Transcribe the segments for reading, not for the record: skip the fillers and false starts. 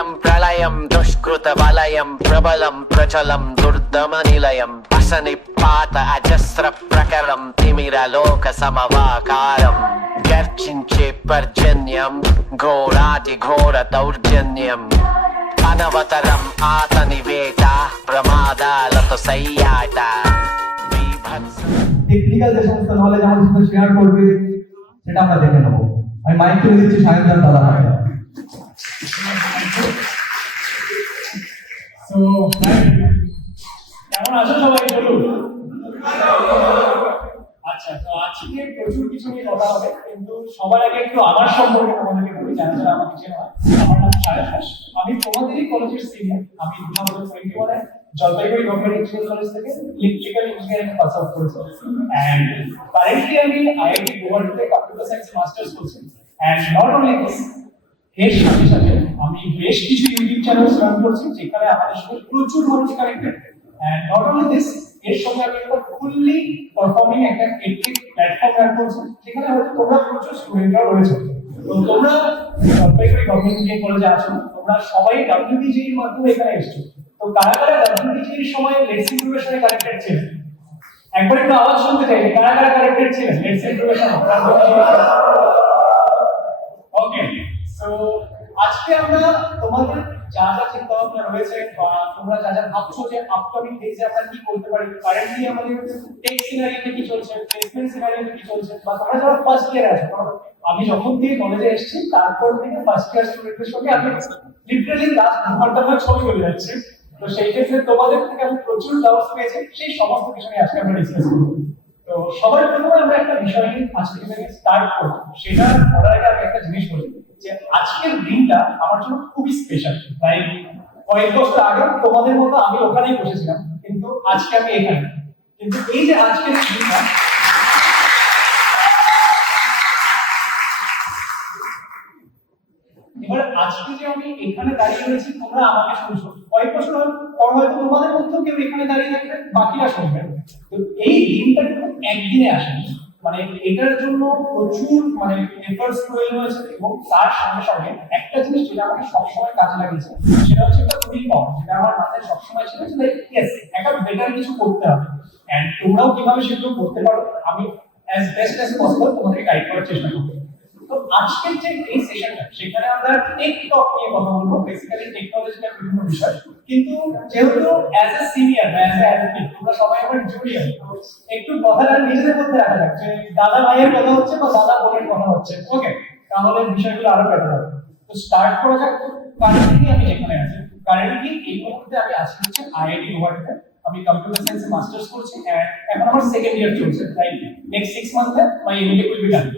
ప్రళయం ప్రళయం దుష్కృతవలయం ప్రబలం ప్రచలం దుర్దమనిలయం అసనిపాత అజస్ర ప్రకరం తిమిరలోక సమవాకారం గర్జించే పర్జన్యం ఘోరాతి ఘోర దౌర్జన్యం అనవతరం ఆతని వేట ప్రమాదాలతో సయ్యాట টেকনিক্যাল যে সমস্ত নলেজ আমাদের সাথে শেয়ার করবে সেটা আমরা দেখে নেবো। আমি মাইক তুলে দিচ্ছি সায়ন্তন দাদা ভাই। সো কেমন আছো সবাই বলুন। আচ্ছা, তো আজকে প্রচুর কিছু নিয়ে কথা হবে, কিন্তু সবার আগে একটু আমার সম্পর্কে তোমাদেরকে বলি, যারা যারা আমাকে চেনে। আমার নাম সায়ন, আমি তোমাদেরই কলেজের সিনিয়র। আমি 2021 জলপাইগুড়ি গভর্নমেন্ট ইঞ্জিনিয়ারিং কলেজ থেকে ইলেকট্রিক্যাল ইঞ্জিনিয়ারিং পাস আউট করেছি, এন্ড কারেন্টলি আমি আইআইটি গুয়াহাটিতে কম্পিউটার সায়েন্সে মাস্টার্স করছি। এন্ড নট অনলি দিস, এর সাথে সাথে আমি বেশ কিছু ইউটিউব চ্যানেল রান করছি যেখানে আমাদের সাথে প্রচুর মানুষ connected. And not only this, এর সঙ্গে আমি একটা ফুললি পারফর্মিং একটা এডটেক প্ল্যাটফর্ম রান করছি, যেখানে হয়তো তোমরা প্রচুর স্টুডেন্টরা রয়েছে। তো তোমরা জলপাইগুড়ি গভর্নমেন্ট ইঞ্জিনিয়ারিং কলেজে আছো, তোমরা সবাই ডাব্লিউবিজি এর মাধ্যমে এখানে এসেছো। তো কারা কারা ডাব্লিউবিজি এর সময় লেটস ইনফরমেশনে কানেক্টেড ছিলেন? একবার একটু আওয়াজ শুনতে চাই, কারা কারা কানেক্টেড ছিলেন লেটস ইনফরমেশন? ওকে, সো আজকে আমরা তোমাদের যা যা চিন্তা ভাবনা রয়েছে বা তোমরা যা যা ভাবছো যে আপকামিং ডেজে আমরা কি করতে পারি, কারেন্টলি আমাদের টেক সিনারিওতে কি চলছে, প্লেসমেন্ট সিনারিওতে কি চলছে, বা তোমরা যারা ফার্স্ট ইয়ারে আছো, আমি যখন থেকে কলেজে এসেছি তারপর থেকে ফার্স্ট ইয়ার স্টুডেন্টদের সঙ্গে আমি লিটারালি লাস্ট ঘন্টা ধরে ছবি চলে যাচ্ছে। তো সেই ক্ষেত্রে তোমাদের থেকে আমি প্রচুর ডাউটস পেয়েছি, সেই সমস্ত কিছু নিয়ে আজকে আমরা ডিসকাস করব। তো সবার প্রথমে আমরা একটা বিষয় নিয়ে আজকে থেকে স্টার্ট করব। সেটা করার আগে আমি একটা জিনিস বলি যে আজকের দিনটা আমার জন্য খুবই স্পেশাল। লাইক কয়েক বছর আগে তোমাদের মতো আমি ওখানেই বসেছিলাম, কিন্তু আজকে আমি এখানে। কিন্তু এই যে আজকের দিনটা, এবার আজকে যে আমি এখানে দাঁড়িয়ে রয়েছি, তোমরা আমাকে শুনছো, কয়েক বছর পর হয়তো তোমাদের মধ্যেও কেউ এখানে দাঁড়িয়ে থাকবে, বাকিরা শুনবেন। তো এই দিনটা কিন্তু একদিনে আসেনি, মানে এটার জন্য প্রচুর এফর্টস প্রয়োজন হয়েছে, এবং তার সঙ্গে সঙ্গে একটা জিনিস যেটা আমাকে সবসময় কাজে লাগিয়েছে, সেটা হচ্ছে একটা উইল পাওয়ার, যেটা আমার মাথায় সবসময় ছিল যে ইয়েস, একটা বেটার কিছু করতে হবে। এন্ড তোমরাও কিভাবে সেগুলো করতে পারো আমি অ্যাজ বেস্ট অ্যাজ পসিবল তোমাদেরকে গাইড করার চেষ্টা করব। তো আজকের যে এই সেশনটা, সেখানে আমরা টেকটক নিয়ে কথা বলবো, বেসিক্যালি টেকনোলজিক্যাল বিভিন্ন বিষয়। কিন্তু যেহেতু অ্যাজ এ সিনিয়র বা অ্যাজ এ অ্যাডমিন তোমরা সবাই আমার জুনিয়র, একটু কথাটা নিজেদের মধ্যে রাখা যাক যে দাদা ভাইয়ের কথা হচ্ছে বা দাদা বোনের কথা হচ্ছে। ওকে, তাহলে বিষয়গুলো আরো বেটার হবে। তো স্টার্ট করা যাক। কারেন্টলি আমি যেখানে আছি, কারেন্টলি এই মুহূর্তে আমি আছি হচ্ছে আইআইটি গুয়াহাটিতে। আমি কম্পিউটার সায়েন্সে মাস্টার্স করছি, এখন আমার সেকেন্ড ইয়ার চলছে। রাইট, নেক্সট 6 মান্থে my MBA will be done.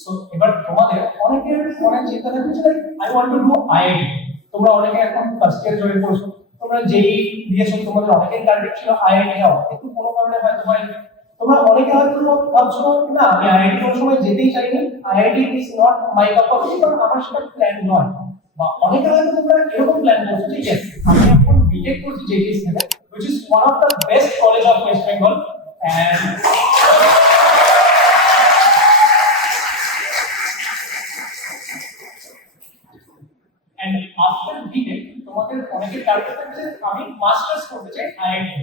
So এবার তোমাদের অনেকের মনে চিন্তা থাকবে যে I want to do IIT. তোমরা অনেকে এখন ফার্স্ট ইয়ার জয়েন করছো, তোমরা যেই দিয়েছো, তোমাদের অনেকের টার্গেট ছিল আইআইটি যাওয়া, কিন্তু কোনো কারণে হয়তো হয়নি। তোমরা অনেকে হয়তো ভাবছো না, আমি আইআইটি কোনো সময় যেতেই চাইনি, IIT is not my cup of tea, কারণ আমার সেটা প্ল্যান নয়। বা অনেকে হয়তো তোমরা এরকম প্ল্যান করছো যে ইয়েস, আমি এখন বিটেক করছি জেটিএস থেকে, which is one of the best college of West Bengal, and after BTech তোমাদের অনেকের টার্গেট থাকছে আমি মাস্টার্স করতে চাই আইআইটি।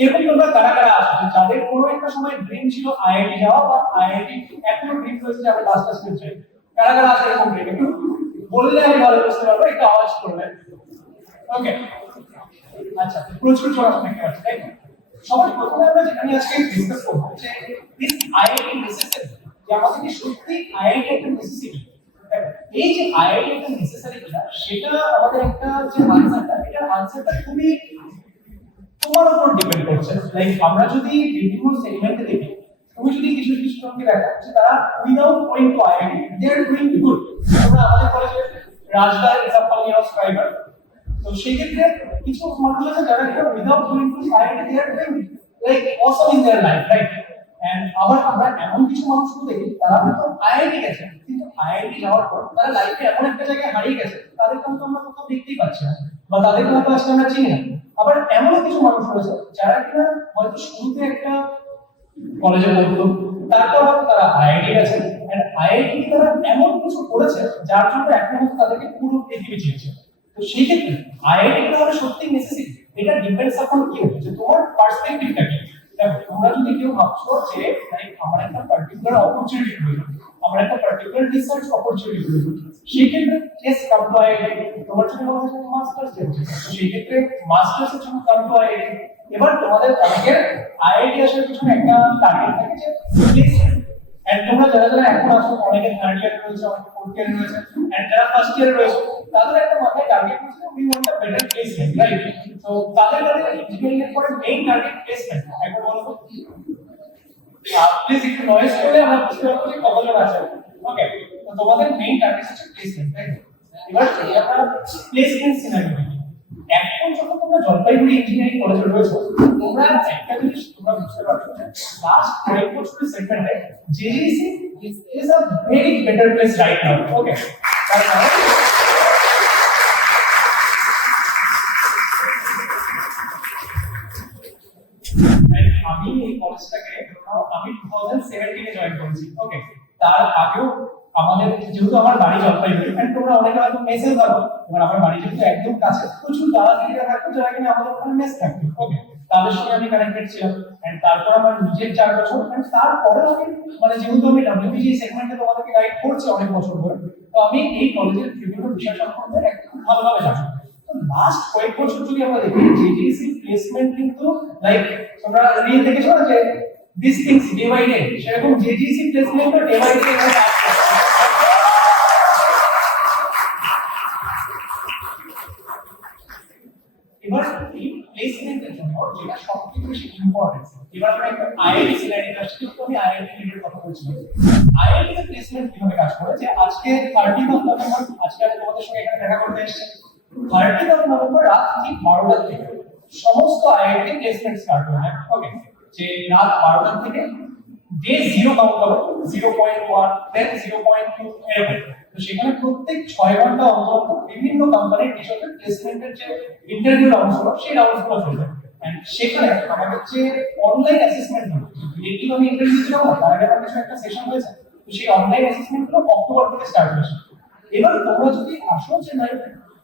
এরকম তোমরা কারা কারা আছো যাদের কোনো একটা সময় ড্রিম ছিল আইআইটি যাওয়া, বা আইআইটি এখনো ড্রিম রয়েছে যে আমি মাস্টার্স করতে চাই? কারা কারা আছে এরকম ড্রিম? একটু বললে আমি ভালো বুঝতে পারবো, একটু আওয়াজ করবেন। ওকে, আচ্ছা, প্রচুর পড়াশোনা দেখতে পাচ্ছি, তাই না? সবার প্রথমে আমরা যেখানে আজকে ডিসকাস করবো যে দিস আইআইটি নেসেসারি, যে আমাদের কি সত্যি আইআইটি একটা নেসেসিটি? এই যে আইআইটি একটা নেসেসারি কিনা, সেটা আমাদের একটা যে আনসারটা, এটার আনসারটা খুবই তোমার উপর ডিপেন্ড করছে। লাইক আমরা যদি বিভিন্ন সেগমেন্টে দেখি, তুমি যদি কিছু কিছু জনকে দেখো যে তারা without going to IIT they are doing good. তোমরা আমাদের কলেজে রাজদার এক্সাম্পল নিয়ে স্ক্রাইবার, তো সেই ক্ষেত্রে কিছু মানুষ আছে যারা কিনা without going to IIT they are doing like awesome in their life, right? And আবার আমরা এমন কিছু মানুষকে দেখি তারা হয়তো আইআইটি গেছে, কিন্তু আইআইটি যাওয়ার পর তারা লাইফে এমন একটা জায়গায় হারিয়ে গেছে, তাদের কিন্তু আমরা কোথাও দেখতেই পাচ্ছি না, বা তাদের হয়তো আজকে আমরা চিনি না। আবার এমন কিছু মানুষ রয়েছে যারা কিনা হয়তো শুরুতে একটা কলেজে পড়তো, তারপর হয়তো তারা আইআইটি গেছে, এন্ড আইআইটি তারা এমন কিছু করেছে যার জন্য এখন হয়তো তাদেরকে পুরো পৃথিবী চিনছে। তো সেই ক্ষেত্রে আইআইটি আমরা সত্যি নেসেসিটি, এটা ডিপেন্ডস আপন কি হচ্ছে তোমার পার্সপেক্টিভটা কি। দেখো তোমরা যদি কেউ ভাবছো যে আমার একটা পার্টিকুলার অপরচুনিটি প্রয়োজন, আমার একটা পার্টিকুলার রিসার্চ অপরচুনিটি প্রয়োজন, সেই ক্ষেত্রে এস কাম টু আইআইটি। তোমার যদি মনে হয় মাস্টার্স করতে, তো সেই ক্ষেত্রে মাস্টার্স এর জন্য কাম টু আইআইটি। এবার তোমাদের অনেকের আইআইটি আসার পিছনে একটা টার্গেট থাকে যে প্লেসমেন্ট। এন্ড তোমরা যারা যারা এখন আছো, অনেকে থার্ড ইয়ার রয়েছে, অনেকে ফোর্থ ইয়ার রয়েছে, এন্ড যারা ফার্স্ট ইয়ার রয়েছে, তাদের একটা মাথায় টার্গেট হচ্ছে we want a better placement, right? তো তাদের ইঞ্জিনিয়ারিং এর পরে মেইন টার্গেট প্লেসমেন্ট। একবার বলো তো প্লিজ, একটু নয়েজ করলে আমরা বুঝতে পারবো যে কতজন আছে। ওকে, তো তোমাদের মেইন টার্গেট হচ্ছে প্লেসমেন্ট, রাইট? এবার আমরা প্লেসমেন্ট সিনারিও দেখি। এখন যখন তোমরা জলপাইগুড়ি ইঞ্জিনিয়ারিং কলেজে রয়েছে, তোমরা একটা জিনিস তোমরা বুঝতে পারছো যে লাস্ট 5 বছরের সেগমেন্টে JGC is a very better place right now. Okay, তার কারণ আমি এই কলেজটাকে আমি 2017 এ জয়েন করেছি। ওকে, তার আগেও আমাদের যেহেতু আমার বাড়ি জলপাইগুড়ি, এন্ড তোমরা অনেকে হয়তো মেসে যাবো, এবার আমার বাড়ি যেহেতু একদম কাছে, প্রচুর দাদাদিদিরা থাকতো যারা কিনা আমাদের ওখানে মেস থাকতো। ওকে, তাদের সঙ্গে আমি কানেক্টেড ছিলাম। এন্ড তারপর আমার নিজের 4 বছর, এন্ড তারপরে আমি মানে যেহেতু আমি ডব্লিউবিজি সেগমেন্টে তোমাদেরকে গাইড করছি অনেক বছর ধরে, তো আমি এই কলেজের বিভিন্ন বিষয় সম্বন্ধে একটু ভালোভাবে জানি। লাস্ট কয়েক বছর যদি আমরা দেখি, জেজিসি প্লেসমেন্ট কিন্তু লাইক তোমরা রিল দেখেছো না যে this things day by day, সেরকম JGC placement day by day এবার এই প্লেসমেন্টের জন্য যেটা সবথেকে বেশি ইম্পর্টেন্ট, এবার আমরা একটা আইআইটি সিনারিও আসছে, তো আমি আইআইটি এর কথা বলছিলাম। আইআইটি তে প্লেসমেন্ট কিভাবে কাজ করে, যে আজকে 30 নভেম্বর, আজকে আমি তোমাদের সঙ্গে এখানে দেখা করতে এসেছি, 30 নভেম্বর রাত ঠিক 12টা থেকে সমস্ত আইআইটি প্লেসমেন্ট স্টার্ট হয়ে যায়। ওকে, যে রাত 12টা থেকে ডে 0 কাউন্ট করো, 0.1 দেন 0.2 এরকম। তো সেখানে প্রত্যেক 6 ঘন্টা অন্তর বিভিন্ন কোম্পানির টিচারদের প্লেসমেন্টের যে ইন্টারভিউ রাউন্ড হলো, সেই রাউন্ডগুলো চলবে। এন্ড সেখানে আমাদের যে অনলাইন অ্যাসেসমেন্ট হলো, যেটি আমি ইন্টারভিউ দিলাম, তার আগে আমাদের একটা সেশন হয়েছে, তো সেই অনলাইন অ্যাসেসমেন্ট গুলো অক্টোবর থেকে স্টার্ট হয়েছে। এবার তোমরা যদি আসো যে না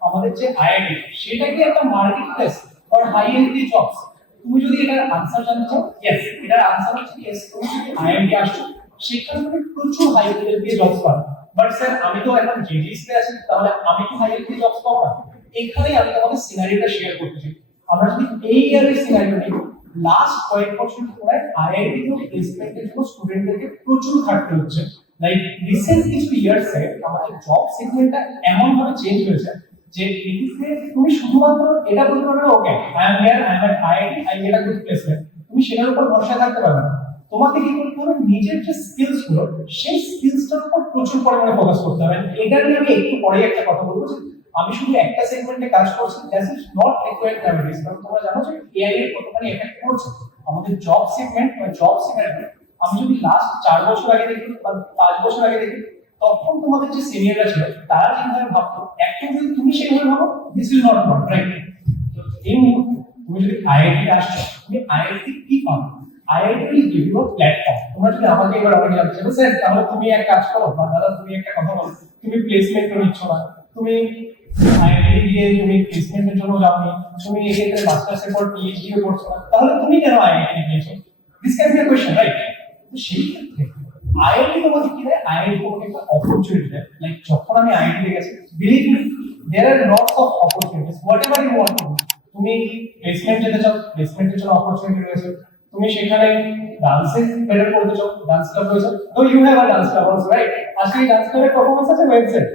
আমাদের যে আইআইটি সেটা কি একটা marketplace for high entry jobs, তুমি যদি এটার আনসার জানতে চাও, ইয়েস, এটার আনসার হচ্ছে ইয়েস। তুমি যদি আইআইটি আসছো, সেখানে তুমি প্রচুর হাই এন্ট্রি জবস পাবে। বাট স্যার আমি তো এখন জেডিএস তে আছি, তাহলে আমি কি হাই এন্ট্রি জবস পাবো না? এখানেই আমি তোমাদের সিনারিওটা শেয়ার করতে চাই। আমরা যদি এই ইয়ারের সিনারিও নিই, লাস্ট কয়েক বছর ধরে আইআইটি তে প্লেসমেন্টের জন্য স্টুডেন্টদেরকে প্রচুর খাটতে হচ্ছে। লাইক রিসেন্ট কিছু ইয়ার্সে আমাদের জব সেগমেন্টটা এমন ভাবে চেঞ্জ হয়েছে যে এটিতে তুমি শুধুমাত্র এটা বলতে পারবে না okay I am here, I am at IIT, I get a good placement, তুমি সেটার উপর ভরসা থাকতে পারবে না। তোমাকে কি করতে হবে, নিজের যে স্কিলস গুলো, সেই স্কিলসটার উপর প্রচুর পরিমাণে ফোকাস করতে হবে। এটা নিয়ে আমি একটু পরে একটা কথা বলবো যে আমি শুধু একটা সেগমেন্টে কাজ করছি, দ্যাট ইজ নট রিকোয়ার্ড নাউএডেজ। কারণ তোমরা জানো যে এআই এর কতখানি এফেক্ট করছে আমাদের জব সেগমেন্ট বা জব সিনারিও। আমি যদি লাস্ট 4 বছর আগে দেখি বা 5 বছর আগে দেখি, তখন তোমাদের যে সিনিয়ররা ছিল তারা যেভাবে ভাবতো, এখন যদি তুমি সেভাবে ভাবো, this is not not right. তো এই মুহূর্তে তুমি যদি আইআইটি আসছো, তুমি আইআইটি কি পাবে? IIT will give you a platform. তোমরা যদি আমাকে এবার অনেক জানতে চাও স্যার তাহলে তুমি এক কাজ করো, বা দাদা তুমি একটা কথা বলো, তুমি প্লেসমেন্ট নিচ্ছ না, তুমি আইআইটি গিয়ে তুমি প্লেসমেন্টের জন্য যাওনি, তুমি এক্ষেত্রে মাস্টার্স এর পর পিএইচডি ও করছো না, তাহলে তুমি কেন আইআইটি নিয়েছো? This can be a question, right? তো সেই ক্ষেত্রে আইআইটি তোমাকে কি দেয়? আইআইটি তোমাকে একটা অপরচুনিটি দেয়। লাইক যখন আমি আইআইটি তে গেছি, believe me, there are lots of opportunities, whatever you want to. তুমি প্লেসমেন্ট যেতে চাও, প্লেসমেন্টের জন্য অপরচুনিটি রয়েছে। তুমি সেখানে ডান্সে বেটার করতে চাও, ডান্স ক্লাব রয়েছে, তো you have a dance club also, right? আজকে ডান্স ক্লাবের পারফরম্যান্স আছে ওয়েবসাইট।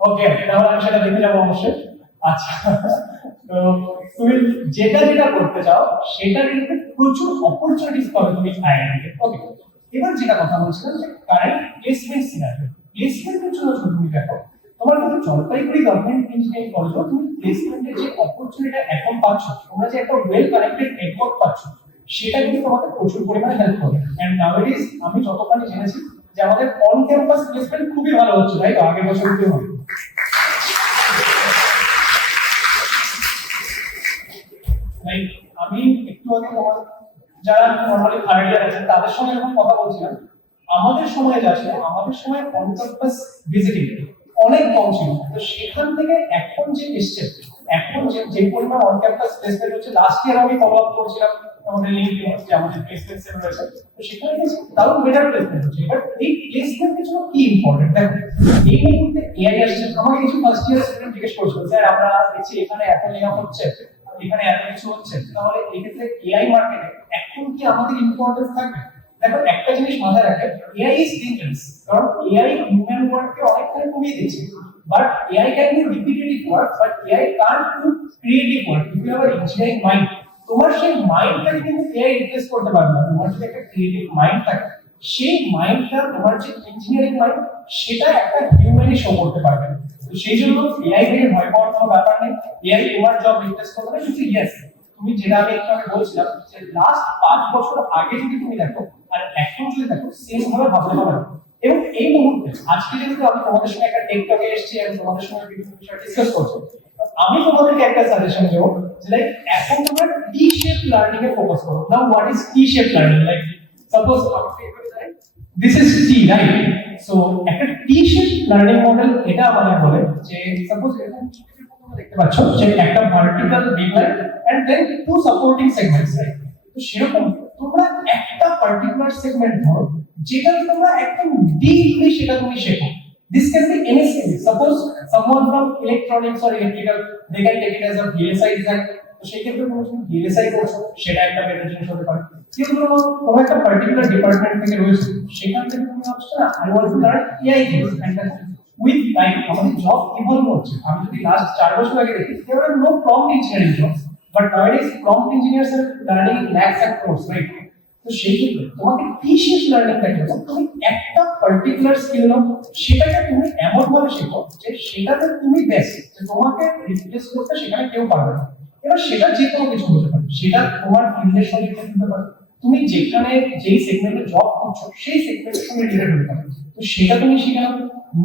ওকে, তাহলে আমি সেটা দেখে যাবো অবশ্যই। আচ্ছা, তো তুমি যেটা যেটা করতে চাও সেটা কিন্তু প্রচুর অপরচুনিটিস পাবে তুমি আইআইটি তে। ওকে, এবার যেটা কথা বলছিলাম যে কারেন্ট প্লেসমেন্ট সিনারিও, প্লেসমেন্টের জন্য যদি তুমি দেখো, তোমার কিন্তু জলপাইগুড়ি গভর্নমেন্ট ইঞ্জিনিয়ারিং কলেজে তুমি প্লেসমেন্টের যে অপরচুনিটি এখন পাচ্ছ, তোমরা যে একটা ওয়েল কানেক্টেড নেটওয়ার্ক পাচ্ছ, সেটা কিন্তু তোমাকে প্রচুর পরিমাণে হেল্প করবে। এন্ড নাউএডেজ আমি যতখানি জেনেছি যে আমাদের অন ক্যাম্পাস প্লেসমেন্ট খুবই ভালো হচ্ছে, তাই তো? আগের বছরগুলো হবে। লাইক আমি একটু আগে তোমার যারা নরমালি থার্ড ইয়ার আছে তাদের সঙ্গে যখন কথা বলছিলাম, আমাদের সময় যা ছিল, আমাদের সময় অন ক্যাম্পাস ভিজিটিং অনেক কম ছিল। তো সেখান থেকে এখন যে এসছে, এখন যে পরিমাণ অন ক্যাম্পাস প্লেসমেন্ট হচ্ছে, লাস্ট ইয়ার আমি ফলো আপ করছিলাম আমাদের লিঙ্কডইন যে আমাদের প্লেসমেন্ট সেল রয়েছে, তো সেখানে দেখছি দারুণ বেটার প্লেসমেন্ট হচ্ছে। এবার এই প্লেসমেন্টের জন্য কি ইম্পর্টেন্ট, দেখো এই মুহূর্তে এআই আসছে। আমাকে কিছু ফার্স্ট ইয়ার স্টুডেন্ট জিজ্ঞেস করছিল, স্যার আমরা দেখছি এখানে এত লেখা হচ্ছে, এখানে এত কিছু হচ্ছে, তাহলে এই ক্ষেত্রে এআই মার্কেটে এখন কি আমাদের ইম্পর্টেন্স থাকবে? দেখো একটা জিনিস মাথায় রাখে, এআই ইজ ডেঞ্জারাস, কারণ এআই হিউম্যান ওয়ার্ককে অনেকখানি কমিয়ে দিচ্ছে। But AI can do repetitive work, but AI can't do creative work. If you have a engineering mind, তোমার সেই মাইন্ডটাকে কিন্তু এআই রিপ্লেস করতে পারবে না। তোমার যদি একটা ক্রিয়েটিভ মাইন্ড থাকে, সেই মাইন্ডটা, তোমার যে ইঞ্জিনিয়ারিং মাইন্ড, সেটা একটা হিউম্যানই শো করতে পারবে। তো সেই জন্য এআই থেকে ভয় পাওয়ার কোনো ব্যাপার নেই। এআই তোমার জব রিপ্লেস করবে না, কিন্তু ইয়েস, তুমি যেটা আমি একটু আগে বলছিলাম যে লাস্ট 5 বছর আগে যদি তুমি দেখো আর এখন যদি দেখো, সেম ভাবে ভাবতে হবে না। এবং এই মুহূর্তে আজকে যেহেতু আমি তোমাদের সঙ্গে একটা টেক টকে এসেছি এবং তোমাদের সঙ্গে বিভিন্ন বিষয় ডিসকাস করছি, আমি তোমাদেরকে একটা সাজেশন দেব যে লাইক এখন তোমরা টি শেপ লার্নিং এ ফোকাস করো। Now what is T shape learning? Like suppose this is T, right? So একটা টি শেপ লার্নিং মডেল এটা আমাদের বলে যে সাপোজ এরকম দেখতে পাচ্ছ যে একটা vertical beam line and then two supporting segments, right? তো সেরকম তোমরা একটা পার্টিকুলার সেগমেন্ট ধরো যেটা তোমরা একদম ডিপলি সেটা তুমি শেখো। This can be any skill. Suppose someone from electronics or electrical, they can take it as a VLSI design. তো সেই ক্ষেত্রে তুমি VLSI করছো, সেটা একটা বেটার জিনিস হতে পারে। কিন্তু ধরো তোমার একটা পার্টিকুলার ডিপার্টমেন্ট থেকে রয়েছে, সেখান থেকে তুমি ভাবছো না I want to learn AI things, and with time আমাদের জব ইভলভ হচ্ছে। আমি যদি লাস্ট 4 বছর আগে দেখি, there were no prompt engineering jobs, but nowadays prompt engineers are learning lakhs and crores, right? তো সেই ক্ষেত্রে তোমাকে টি শেপ লার্নিং দেখে তুমি একটা পার্টিকুলার স্কিল নাও, সেটাকে তুমি এমন ভাবে শেখো যে সেটাতে তুমি বেস্ট, যে তোমাকে রিপ্লেস করতে সেখানে কেউ পারবে না। এবার সেটা যে কোনো কিছু হতে পারে, সেটা তোমার ফিল্ডের সঙ্গে রিলেটেড হতে পারে, তুমি যেখানে যেই সেগমেন্টে জব করছো সেই সেগমেন্টের সঙ্গে রিলেটেড হতে পারে। তো সেটা তুমি শিখে নাও।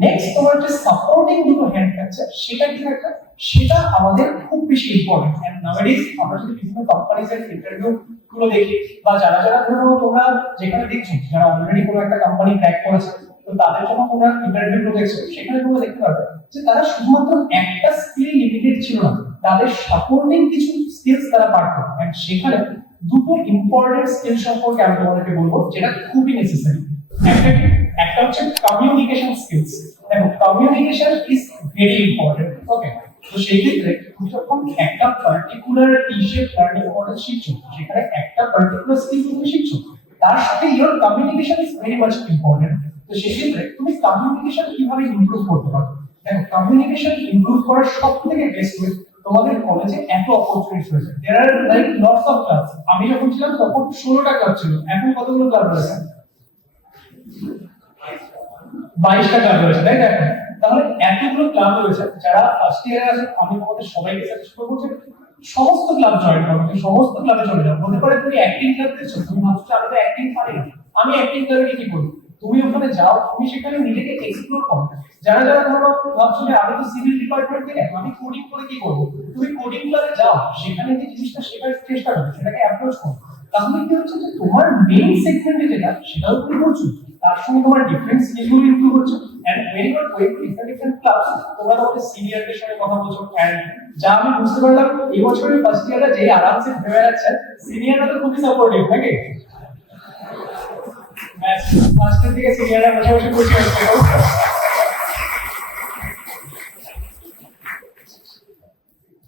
নেক্সট তোমার যে সাপোর্টিং দুটো হ্যান্ড থাকছে, সেটা কি থাকবে, সেটা আমাদের খুব বেশি ইম্পর্টেন্ট। এন্ড নাওয়াডেজ আমরা যদি বিভিন্ন কোম্পানিজের ইন্টারভিউ গুলো দেখি, বা যারা যারা ধরো তোমরা যেখানে দেখছো যারা অলরেডি কোনো একটা কোম্পানি ক্র্যাক করেছে, তো তাদের যখন তোমরা ইন্টারভিউ গুলো দেখছো, সেখানে তোমরা দেখতে পাবে যে তারা শুধুমাত্র একটা স্কিল লিমিটেড ছিল না, তাদের সাপোর্টিং কিছু স্কিলস তারা পারতো। এন্ড সেখানে দুটো ইম্পর্টেন্ট স্কিল সম্পর্কে আমি তোমাদেরকে বলবো, যেটা খুবই নেসেসারি। একটা হচ্ছে কমিউনিকেশন স্কিলস। দেখো communication is very important, okay? তো সেই ক্ষেত্রে তুমি যখন একটা particular T shape learning model শিখছো, সেখানে একটা পার্টিকুলার স্কিল তুমি শিখছো, তার সাথে your communication is very much important. তো সেই ক্ষেত্রে তুমি কমিউনিকেশন কিভাবে ইমপ্রুভ করতে পারো? দেখো কমিউনিকেশন ইমপ্রুভ করার সবথেকে বেস্ট ওয়ে, তোমাদের কলেজে এত অপরচুনিটি রয়েছে, there are like lots of class. আমি যখন ছিলাম তখন 16টা ক্লাব ছিল, এখন কতগুলো ক্লাব রয়েছে? 22টা ক্লাব রয়েছে, তাই না? তাহলে এতগুলো ক্লাব রয়েছে, যারা ফার্স্ট ইয়ারে আছে আমি তোমাদের সবাইকে সাজেস্ট করবো যে সমস্ত ক্লাব জয়েন করো, সমস্ত ক্লাবে চলে যাও। হতে পারে তুমি অ্যাক্টিং ক্লাব দেখছো, তুমি ভাবছো আমি তো অ্যাক্টিং পারি না, আমি অ্যাক্টিং ক্লাবে কি করব? তুমি ওখানে যাও, তুমি সেখানে নিজেকে এক্সপ্লোর করো। যারা যারা ধরো ভাবছো যে আমি তো সিভিল ডিপার্টমেন্ট থেকে, আমি কোডিং করে কি করব, তুমি কোডিং ক্লাবে যাও, সেখানে যে জিনিসটা শেখার চেষ্টা করো, সেটাকে অ্যাপ্রোচ করো। তাহলে কি হচ্ছে যে তোমার মেইন সেগমেন্টে যেটা, সেটাও তুমি করছো, তার সঙ্গে তোমার ডিফারেন্ট স্কিলগুলো ইমপ্রুভ হচ্ছে। And when you are going to different class, তোমরা তোমাদের সিনিয়রদের সঙ্গে কথা বলছো। এন্ড যা আমি বুঝতে পারলাম, এই বছরের ফার্স্ট ইয়ারটা যে আরামসে ভেবে যাচ্ছে, সিনিয়ররা তো খুবই সাপোর্টিভ, নাকি? ব্যাস ফার্স্টের দিকে সিনিয়ররা বসে বসে বসে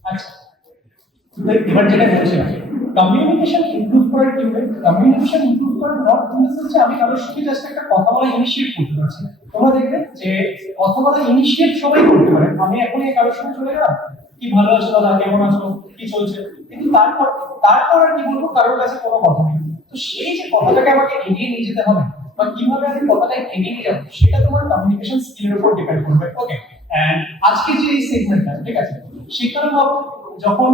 আচ্ছা, এবার যেটা বলছিলাম, কমিউনিকেশন ইমপ্রুভ করার জন্য, কমিউনিকেশন ইমপ্রুভ করার নট ইনস হচ্ছে আমি কারোর সঙ্গে জাস্ট একটা কথা বলা ইনিশিয়েট করতে পারছি। তোমরা দেখবে যে কথা বলা ইনিশিয়েট সবাই করতে পারে। আমি এখন এই কারোর সঙ্গে চলে গেলাম, কি ভালো আছো দাদা, কেমন আছো, কি চলছে, কিন্তু তারপর আর কি বলবো, কারোর কাছে কোনো কথা নেই। তো সেই যে কথাটাকে আমাকে এগিয়ে নিয়ে যেতে হবে, বা কিভাবে আমি কথাটা এগিয়ে নিয়ে যাবো, সেটা তোমার কমিউনিকেশন স্কিলের উপর ডিপেন্ড করবে, ওকে? এন্ড আজকে যে এই সেগমেন্টটা, ঠিক আছে, সেখানে যখন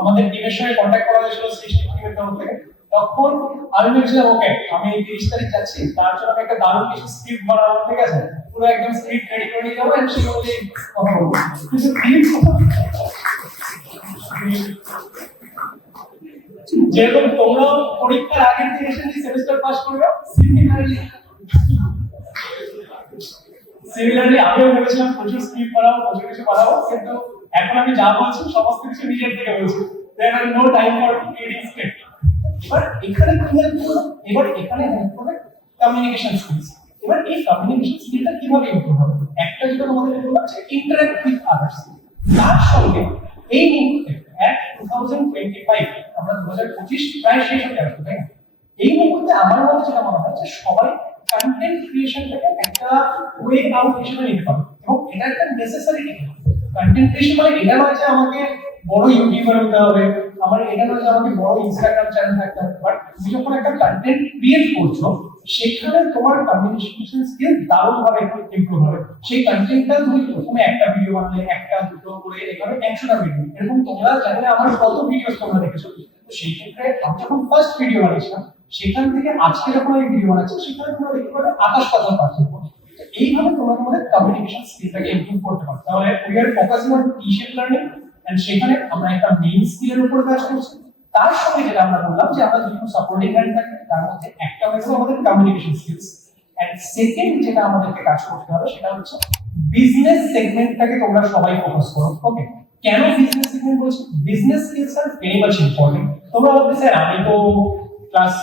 আমাদের টিমের সঙ্গে কন্ট্যাক্ট করা হয়েছিল সৃষ্টি টিমের তরফ থেকে, তখন আমি ভেবেছিলাম ওকে আমি 30 তারিখ যাচ্ছি, তার জন্য আমি একটা দারুণ কিছু স্ক্রিপ্ট বানাবো, ঠিক আছে, পুরো একদম স্ক্রিপ্ট রেডি করে নিয়ে যাবো, এন্ড সেগুলো দিয়ে কথা বলবো। যেরকম তোমরা পরীক্ষার আগের দিন এসে সেমিস্টার পাস করবে, সিমিলারলি আমিও ভেবেছিলাম প্রচুর স্ক্রিপ্ট বানাবো, প্রচুর কিছু বানাবো, কিন্তু এখন আমি যা বলছি সমস্ত কিছু নিজের থেকে বলছি। There are no time for reading script. এবার এখানে কি হেল্প করবে? এবার এখানে হেল্প করবে কমিউনিকেশন স্কিলস। এবার এই কমিউনিকেশন স্কিলটা কিভাবে ইমপ্রুভ হবে? একটা যেটা তোমাদের বললাম যে ইন্টারঅ্যাক্ট উইথ আদার্স, তার সঙ্গে এই মুহূর্তে at 2025 আমরা 2025 প্রায় শেষ হতে আসছে, তাই না? এই মুহূর্তে আমার মতে যেটা মনে হয় যে সবাই কন্টেন্ট ক্রিয়েশনটাকে একটা ওয়ে আউট হিসেবে নিতে পারে, এবং এটা একটা নেসেসারি। কন্টেন্ট ক্রিয়েশন মানে এটা নয় যে আমাকে বড় ইউটিউবার হতে হবে, আমার এটা নয় যে আমাকে বড় ইনস্টাগ্রাম চ্যানেল থাকতে হবে, বাট তুমি যখন একটা কন্টেন্ট ক্রিয়েট করছো সেখানে তোমার কমিউনিকেশন স্কিল দারুণভাবে ইমপ্রুভ হবে। সেই কন্টেন্টটা তুমি প্রথমে একটা ভিডিও বানালে, একটা দুটো করে এভাবে 100টা ভিডিও, এরকম তোমরা জানি আমার কত ভিডিও তোমরা দেখেছো। তো সেই ক্ষেত্রে আমি যখন ফার্স্ট ভিডিও বানিয়েছিলাম সেখান থেকে আজকে যখন আমি ভিডিও বানাচ্ছি সেখানে তোমরা দেখতে পাবে 28% পার্থক্য। এইভাবে তোমরা তোমাদের কমিউনিকেশন স্কিলটাকে ইমপ্রুভ করতে পারো। তাহলে we are focusing on T shape learning, and সেখানে আমরা একটা মেইন স্কিলের উপর কাজ করছি। তার সঙ্গে যেটা আমরা বললাম যে আমরা দুটো সাপোর্টিং হ্যান্ড থাকে, তার মধ্যে একটা হচ্ছে আমাদের কমিউনিকেশন স্কিলস, এন্ড সেকেন্ড যেটা আমাদেরকে কাজ করতে হবে সেটা হচ্ছে বিজনেস সেগমেন্টটাকে তোমরা সবাই ফোকাস করো। ওকে, কেন বিজনেস সেগমেন্ট বলছি? Business skills are very much important. তোমরা বলতে স্যার আমি তো ক্লাস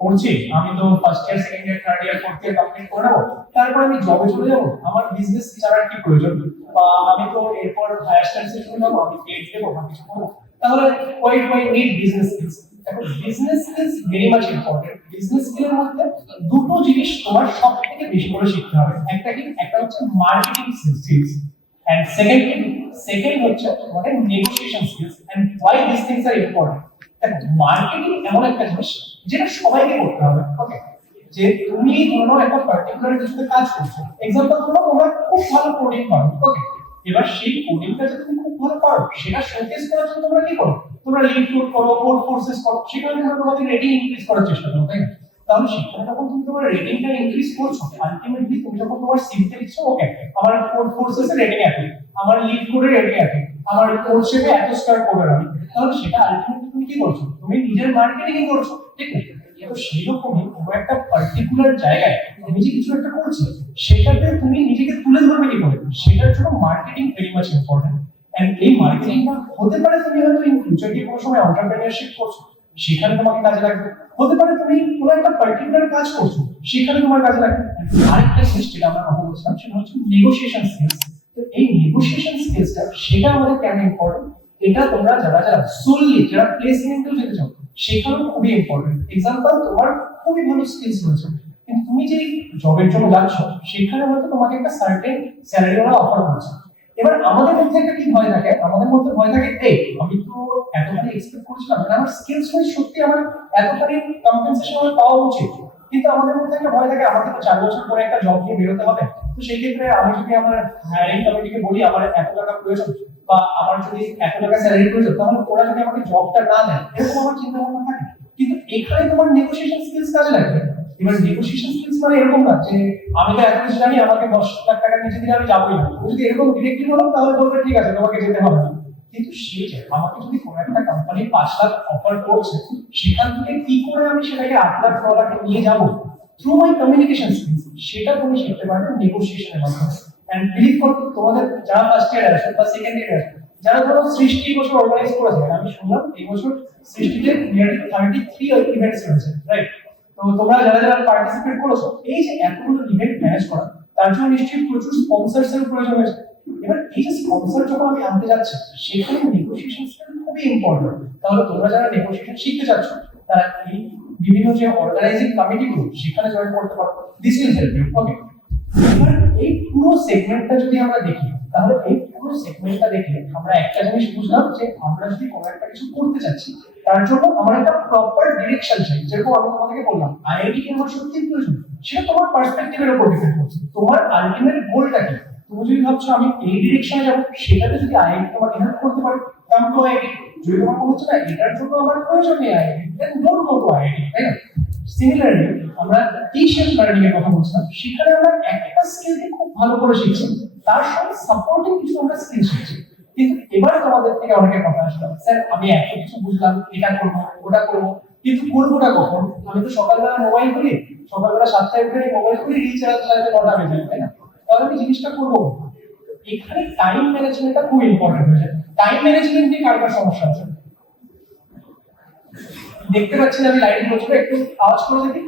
করছি, আমি তো first year, second year, third year, fourth year complete করে নেবো, তারপর আমি জবে চলে যাবো, আমার বিজনেস জানার কি প্রয়োজন? বা আমি তো এরপর হায়ার স্টাডিজে চলে যাবো, আমি পেড দেবো বা কিছু করবো, তাহলে why do I need business skills? দেখো business skills very much important. Business স্কিলের মধ্যে দুটো জিনিস তোমার সবথেকে বেশি করে শিখতে হবে। একটা হচ্ছে মার্কেটিং স্কিলস, এন্ড সেকেন্ড হচ্ছে তোমাদের negotiation skills. And why these things are important? দেখো মার্কেটিং এমন একটা জিনিস যেটা সবাইকে করতে হবে। ওকে, যে তুমি ধরো একটা পার্টিকুলার কিছুতে কাজ করছো, এক্সাম্পল ধরো তোমরা খুব ভালো কোডিং পারো। ওকে, এবার সেই কোডিংটা যদি তুমি খুব ভালো পারো সেটা শোকেস করার জন্য তোমরা কি করো? তোমরা লিড কোড করো, কোড কোর্সেস করো, সেখানে তোমরা তোমাদের রেটিং ইনক্রিজ করার চেষ্টা করো, তাই না? তাহলে সেখানে যখন তুমি তোমার রেটিংটা ইনক্রিজ করছো, আলটিমেটলি তুমি যখন তোমার সিভিতে লিখছো ওকে আমার কোড কোর্সেসে রেটিং এত, আমার লিড কোডের রেটিং এত, আমার কোর্সে এত স্টার কোডের আমি, তাহলে সেটা আলটিমেটলি তুমি কি করছো? তুমি নিজের মার্কেটিং করছো, ঠিক আছে? তো সেইরকমই কোনো একটা পার্টিকুলার জায়গায় তুমি যে কিছু একটা করছো সেটাতে তুমি নিজেকে তুলে ধরবে কি করে, সেটার জন্য marketing very much important. And এই মার্কেটিংটা হতে পারে তুমি হয়তো ইন ফিউচার কি কোনো সময় এন্টারপ্রেনারশিপ করছো, সেখানে তোমাকে কাজে লাগবে। হতে পারে তুমি কোনো একটা পার্টিকুলার কাজ করছো, সেখানে তোমার কাজে লাগবে। আরেকটা জিনিস যেটা আমরা কথা বলছিলাম সেটা হচ্ছে নেগোসিয়েশন স্কিলস। তো এই নেগোসিয়েশন স্কিলসটা সেটা আমাদের কেন ইম্পর্টেন্ট? এটা তোমরা যারা সোললি যারা প্লেসমেন্টেও যেতে চাও সেখানেও খুবই ইম্পর্টেন্ট। এক্সাম্পল তোমার খুবই ভালো স্কিলস রয়েছে, কিন্তু তুমি যে জবের জন্য যাচ্ছ সেখানে হয়তো তোমাকে একটা সার্টেন স্যালারি ওরা অফার করছে। এবার আমাদের মধ্যে একটা কি ভয় থাকে? আমাদের মধ্যে ভয় থাকে এই আমি তো এতখানি এক্সপেক্ট করেছিলাম, আমার স্কিলস ওয়াইজ সত্যি আমার এতখানি কম্পেনসেশন আমার পাওয়া উচিত, কিন্তু আমাদের মধ্যে একটা ভয় থাকে আমাকে তো 4 বছর পরে একটা জব নিয়ে বেরোতে হবে। তো সেই ক্ষেত্রে আমি যদি আমার হায়ারিং কমিটিকে বলি আমার এত টাকা প্রয়োজন বা আমার যদি এত টাকা স্যালারি প্রয়োজন, তাহলে ওরা যদি আমাকে জবটা না দেয়, এরকম আমার চিন্তা ভাবনা থাকে। কিন্তু এখানে তোমার নেগোসিয়েশন স্কিলস কাজে লাগবে। এবার নেগোসিয়েশন স্কিলস মানে এরকম না যে আমি তো এত কিছু জানি, আমাকে 10 লাখ টাকা নিচে দিলে আমি যাবোই না। যদি এরকম ডিরেক্টলি বলো তাহলে বলবে ঠিক আছে তোমাকে যেতে হবে না। কিন্তু সেই যে আমাকে যদি কোনো একটা কোম্পানি 5 লাখ অফার করছে, সেখান থেকে কি করে আমি সেটাকে 8 লাখ 9 লাখে নিয়ে যাবো থ্রু মাই কমিউনিকেশন স্কিলস, সেটা তুমি শিখতে পারবে নেগোসিয়েশনের মাধ্যমে। এন্ড বিলিভ করো তোমাদের যারা ফার্স্ট ইয়ার আসে বা সেকেন্ড ইয়ার আসে, যারা ধরো সৃষ্টি বছর অর্গানাইজ করেছে, আমি শুনলাম এই বছর সৃষ্টিতে নিয়ারলি 33 ইভেন্টস রয়েছে, রাইট? তো তোমরা যারা পার্টিসিপেট করেছো, এই যে এতগুলো ইভেন্ট ম্যানেজ করা, তার জন্য নিশ্চয়ই প্রচুর স্পন্সরস এর প্রয়োজন হয়েছে। এবার এই যে স্পন্সর যখন আমি আনতে যাচ্ছি সেখানে নেগোসিয়েশন স্কিল খুবই ইম্পর্টেন্ট। তাহলে তোমরা যারা নেগোসিয়েশন শিখতে চাচ্ছ তারা এই বিভিন্ন যে অর্গানাইজিং কমিটিগুলো সেখানে জয়েন করতে পারো। This will help you. Okay, এবার এই পুরো সেগমেন্টটা যদি আমরা দেখি, তাহলে এই পুরো সেগমেন্টটা দেখলে আমরা একটা জিনিস বুঝলাম যে আমরা যদি কোনো একটা কিছু করতে চাচ্ছি তার জন্য আমার একটা প্রপার ডিরেকশন চাই। যেরকম আমি তোমাদেরকে বললাম আইআইটি কি আমার সত্যি প্রয়োজন, সেটা তোমার পার্সপেক্টিভের উপর ডিপেন্ড করছে। তোমার আলটিমেট গোলটা কি? তুমি যদি ভাবছো আমি এই ডিরেকশনে যাবো, সেটাতে যদি আইআইটি তোমাকে হেল্প করতে পারে, কাম টু আইআইটি। যদি তোমার মনে হচ্ছে না এটার জন্য আমার প্রয়োজন নেই IIT, then don't go to IIT, তাই না? সিমিলারলি আমরা টি-শেপ লার্নিং এর কথা বলছিলাম, সেখানে আমরা একটা স্কিলকে খুব ভালো করে শিখছি, তার সঙ্গে সাপোর্টিং কিছু আমরা স্কিল শিখছি। কিন্তু এবার তোমাদের থেকে অনেকের কথা আসলো স্যার আমি এত কিছু বুঝলাম, এটা করবো ওটা করবো, কিন্তু করবোটা কখন? আমি তো সকালবেলা মোবাইল খুলি, সকালবেলা 7টায় উঠে মোবাইল খুলি, রিচার্জ চালাতে 9টা বেজে যায়, তাই না? তাহলে আমি জিনিসটা করবো। এখানে টাইম ম্যানেজমেন্টটা খুব ইম্পর্টেন্ট হয়ে যায়। টাইম ম্যানেজমেন্ট নিয়ে কার কার সমস্যা আছে? দেখতে পাচ্ছেন আমি লাইট বলছি, একটু আওয়াজ করে দেখি।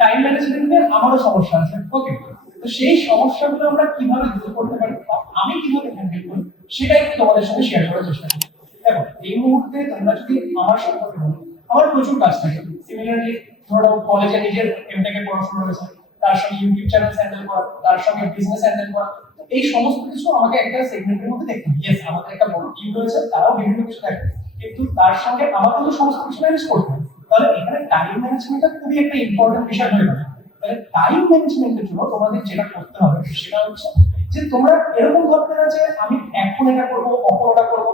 টাইম ম্যানেজমেন্টে আমারও সমস্যা আছে। ওকে, তো সেই সমস্যাগুলো আমরা কিভাবে দূর করতে পারি, আমি কিভাবে হ্যান্ডেল করি, সেটা একটু তোমাদের সঙ্গে শেয়ার করার চেষ্টা করি। দেখো, এই মুহূর্তে তোমরা যদি আমার সম্পর্কে বলো, আমার প্রচুর কাজ থাকে। সিমিলারলি ধরো কলেজে নিজের এমটেকে পড়াশোনা রয়েছে, তার সঙ্গে ইউটিউব চ্যানেল হ্যান্ডেল করা, তার সঙ্গে বিজনেস হ্যান্ডেল করা, এই সমস্ত কিছু আমাকে একটা সেগমেন্টের মধ্যে দেখতে হবে। ইয়েস, আমাদের একটা বড় টিম রয়েছে, তারাও বিভিন্ন কিছু দেখে, কিন্তু তার সঙ্গে আমাকে তো সমস্ত কিছু ম্যানেজ করতে হবে। তাহলে এখানে টাইম ম্যানেজমেন্টটা খুবই একটা ইম্পর্টেন্ট বিষয় হয়ে গেল। তাহলে টাইম ম্যানেজমেন্টের জন্য তোমাদের যেটা করতে হবে সেটা হচ্ছে যে তোমরা এরকম ভাববে না যে আমি এখন এটা করবো, অপর ওটা করবো।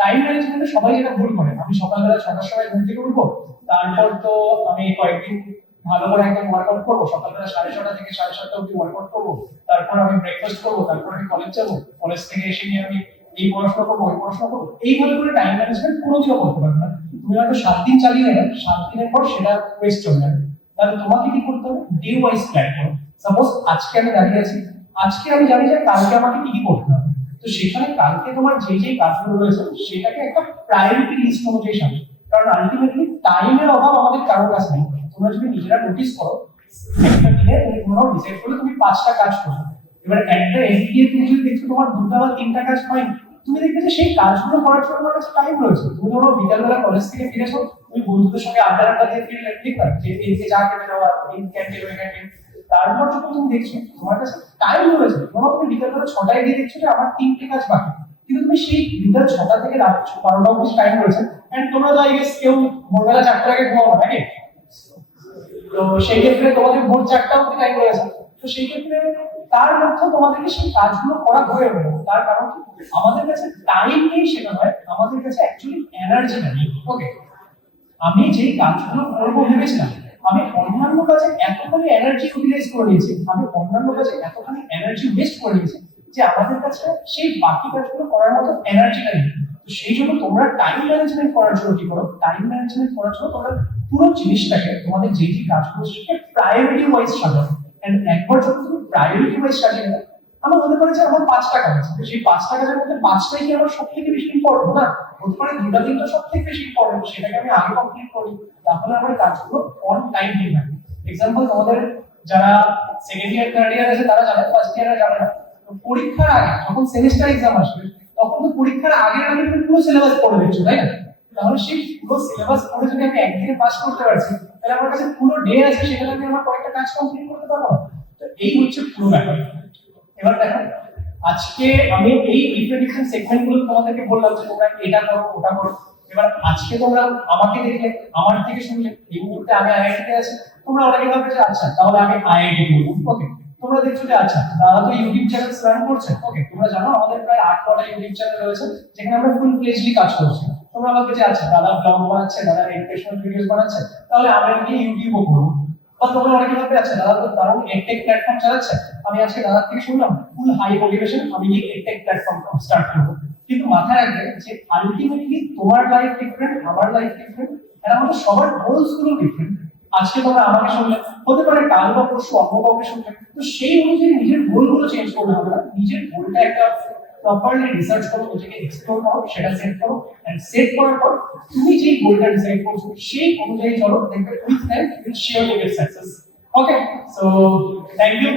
টাইম ম্যানেজমেন্টে সবাই যেটা ভুল করে, আমি সকালবেলা 6টার সময় ঘুম থেকে উঠবো, তারপর তো আমি কয়েকদিন ভালো করে একদম ওয়ার্কআউট করবো, সকালবেলা 6:30 থেকে 7:30 অব্দি ওয়ার্কআউট করবো, তারপর আমি ব্রেকফাস্ট করবো, তারপর আমি কলেজ যাবো, কলেজ থেকে এসে নিয়ে আমি এই পড়াশোনা করবো, ওই পড়াশোনা করবো। এইভাবে করে টাইম ম্যানেজমেন্ট কোনোদিনও করতে পারবে না। তুমি হয়তো 7 দিন চালিয়ে নেবে, 7 দিনের পর সেটা ওয়েস্ট চলে যাবে। তাহলে তোমাকে কি করতে হবে? ডে ওয়াইজ প্ল্যান করো। সাপোজ আজকে আমি দাঁড়িয়ে আছি, আজকে আমি জানি যে কালকে আমাকে কি কি করতে হবে, তো সেখানে কালকে তোমার যে যে কাজগুলো রয়েছে সেটাকে একটা প্রায়োরিটি লিস্ট অনুযায়ী সাজাও। কারণ আলটিমেটলি টাইমের অভাব আমাদের কারোর কাছে নেই। তোমরা যদি নিজেরা নোটিস করো, একটা দিনে তুমি কোনো ডিসাইড করলে তুমি 5টা কাজ করো, এবার একটা এন্ড দিয়ে তুমি যদি দেখছো তোমার 2টা বা 3টা কাজ হয়নি, তুমি দেখবে যে সেই কাজগুলো করার জন্য তোমার কাছে টাইম রয়েছে। তুমি ধরো বিকালবেলা কলেজ থেকে ফিরেছো, তুমি বন্ধুদের সঙ্গে আড্ডা দিয়ে ফিরলে, ঠিক না, যে এই যে চা খেতে যাওয়া, এই ক্যান্টিন ওই ক্যান্টিন, তারপর যখন তুমি দেখছো তোমার কাছে টাইম রয়েছে, ধরো তুমি বিকালবেলা 6টায় গিয়ে দেখছো যে আমার 3টে কাজ বাকি, কিন্তু তুমি সেই বিকাল 6টা থেকে রাত 12টা অবধি টাইম রয়েছে। এন্ড তোমরা তো আই গেস কেউ ভোরবেলা 4টার আগে ঘুমাও নাকি? তো সেই ক্ষেত্রে তোমাদের ভোর 4টা অবধি টাইম রয়েছে। তো সেই ক্ষেত্রে তার মধ্যে তোমাদেরকে সেই কাজগুলো করা হয়ে উঠবে। তার কারণ আমাদের কাছে টাইম নেই সেটা নয়, আমাদের কাছে অ্যাকচুয়ালি এনার্জি নেই। ওকে, আমি যেই কাজগুলো করবো ভেবেছিলাম, আমি অন্যান্য কাজে এতখানি এনার্জি ইউটিলাইজ করে নিয়েছি, আমি অন্যান্য কাজে এতখানি এনার্জি ওয়েস্ট করে নিয়েছি যে আমাদের কাছে সেই বাকি কাজগুলো করার মতো এনার্জিটা নেই। তো সেই জন্য তোমরা টাইম ম্যানেজমেন্ট করার জন্য কি করো? টাইম ম্যানেজমেন্ট করার জন্য তোমরা পুরো জিনিসটাকে, তোমাদের যে যে কাজগুলো সেটাকে প্রায়োরিটি ওয়াইজ সাজাও। এন্ড একবার যখন তুমি প্রায়োরিটি ওয়াইজ সাজিয়ে নেবে, আমার মনে পড়ে যে আমার 5টা কাজ আছে, সেই 5টা কাজের মধ্যে 5টাই কি আমার সব থেকে বেশি ইম্পর্টেন্ট না? হতে পারে 2টা 3টা সব থেকে বেশি ইম্পর্টেন্ট, সেটাকে আমি আগে কমপ্লিট করি, তাহলে আমার কাজগুলো অন টাইম হয়ে যাবে। এক্সাম্পল, তোমাদের যারা সেকেন্ড ইয়ার থার্ড ইয়ার আছে তারা জানে, ফার্স্ট ইয়ার জানে না। তো পরীক্ষার আগে যখন সেমিস্টার এক্সাম আসবে, তখন তো পরীক্ষার আগের আগে তুমি পুরো সিলেবাস পড়ে দিচ্ছ, তাই না? তাহলে সেই পুরো সিলেবাস পড়ে যদি আমি একদিনে পাস করতে পারছি, তাহলে আমার কাছে পুরো ডে আছে, সেখানে আমি আমার কয়েকটা কাজ কমপ্লিট করতে পারবো। তো এই হচ্ছে পুরো ব্যাপার। এবার দেখো, আজকে আমি এই ডিফারেন্ট সেগমেন্ট গুলো তোমাদেরকে বললাম যে তোমরা এটা করো ওটা করো। এবার আজকে তোমরা আমাকে দেখলে, আমার থেকে শুনলে, এই মুহূর্তে আমি আইআইটিতে আছি, তোমরা অনেকে ভাববে যে আচ্ছা তাহলে আমি আইআইটি করবো। ওকে, তোমরা দেখছো যে আচ্ছা দাদা তো ইউটিউব চ্যানেল রান করছে। ওকে, তোমরা জানো আমাদের প্রায় 8-9টা ইউটিউব চ্যানেল রয়েছে যেখানে আমরা ফুল ফ্লেজলি কাজ করছি। তোমরা ভাববে যে আচ্ছা দাদা ব্লগ বানাচ্ছে, দাদা এডুকেশনাল ভিডিওস বানাচ্ছে, তাহলে আমি কি ইউটিউবও করবো। বা তোমরা অনেকে ভাববে আচ্ছা দাদা তো দারুণ এডটেক প্ল্যাটফর্ম চালাচ্ছে, আমি আজকে দাদার থেকে শুনলাম ফুল হাই মোটিভেশন, আমি কি এডটেক প্ল্যাটফর্ম স্টার্ট করবো। কিন্তু মাথায় রাখবে যে আলটিমেটলি তোমার লাইফ ডিফারেন্ট, আমার লাইফ ডিফারেন্ট, আর আমাদের সবার গোলস গুলো ডিফারেন্ট। আজকে তোমরা আমাকে শুনলে, হতে পারে কাল বা পরশু অন্য কাউকে শুনলে, তো সেই অনুযায়ী নিজের গোলগুলো চেঞ্জ করতে হবে না। নিজের গোলটা একটা প্রপারলি রিসার্চ করো, নিজেকে এক্সপ্লোর করো, সেটা সেট করো, এন্ড সেট করার পর তুমি যেই গোলটা ডিসাইড করছো সেই অনুযায়ী চলো, দেখবে with time you will surely get success. Okay, so thank you.